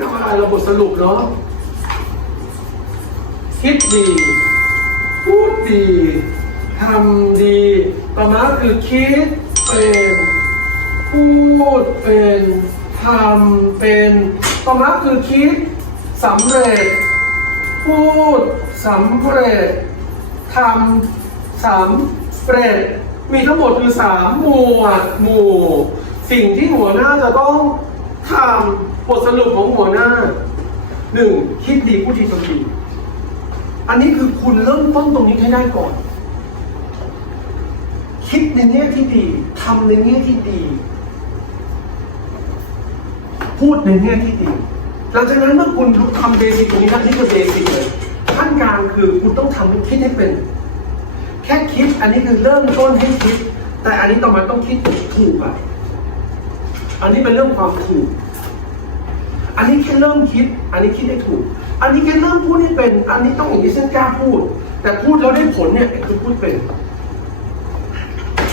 ทำอะไรเราบทสรุปเนาะคิดดี พูดดีทำดีต่อมาคือคิดเป็นพูดเป็นทำเป็นต่อมาคือคิดสำเร็จ พูดสำเร็จทำสำเร็จ มีทั้งหมดคือสามหมวดหมู่ สิ่งที่หัวหน้าจะต้องทำ บทสรุปของหัวหน้าหนึ่งคิดดีพูดดีทำดี อันนี้คือคุณเริ่มต้นตรงนี้ให้ได้ก่อน คิดในแง่ที่ดีทำในแง่ที่ดี พูดในแง่ที่ดีหลังจากนั้นเมื่อคุณทำเบสิกตรงนี้นะนี่คือเบสิกเลยขั้นกลางคือคุณต้องทำให้คิดให้เป็น แค่คิดอันนี้คือเริ่มต้นให้คิด แต่อันนี้ต่อมาต้องคิดถูกอะอันนี้เป็นเรื่องความถูก อันนี้แค่เริ่มคิด อันนี้คิดได้ถูก อันนี้แค่เริ่มพูดให้เป็น อันนี้ต้องอย่างที่เส้นกล้าพูด แต่พูดแล้วได้ผลเนี่ยคือพูดเป็น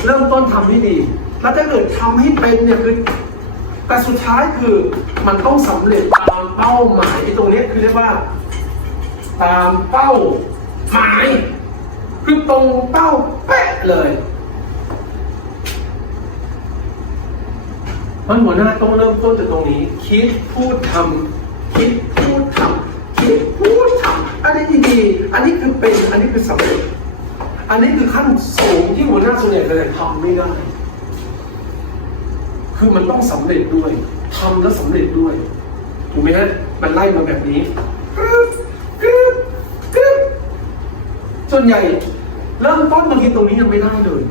เริ่มต้นทำให้ดี แล้วถ้าเกิดทำให้เป็นเนี่ยคือ แต่สุดท้ายคือมันต้องสำเร็จตามเป้าหมายตรงนี้คือเรียกว่า ตามเป้าหมาย คือตรงเป้าเป๊ะเลย มันหัวหน้าต้องเริ่มต้นจากตรงนี้ คิดพูดทำคิดพูดทำคิดพูดทำอันนี้ดีๆอันนี้คือเป็นอันนี้คือสำเร็จอันนี้คือขั้นสูงที่หัวหน้าส่วนใหญ่เลยทำไม่ได้ คือมันต้องสำเร็จด้วยทำแล้วสำเร็จด้วย ถูกไหมฮะมันไล่มาแบบนี้กรึ๊บกรึ๊บกรึ๊บส่วนใหญ่เริ่มต้นบางทีตรงนี้ยังไม่ได้เลย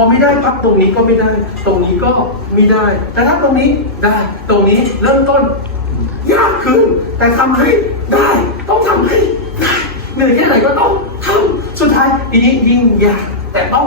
อไม่ได้พับตรงนี้ก็ไม่ได้ ตรงนี้ก็ไม่ได้ แต่ถ้าตรงนี้ได้ ตรงนี้เริ่มต้น ยากขึ้น แต่ทำให้ได้ ต้องทำให้ได้เหนื่อยแค่ไหนก็ต้องทำสุดท้ายทีนี้ยิ่งยากแต่ต้อง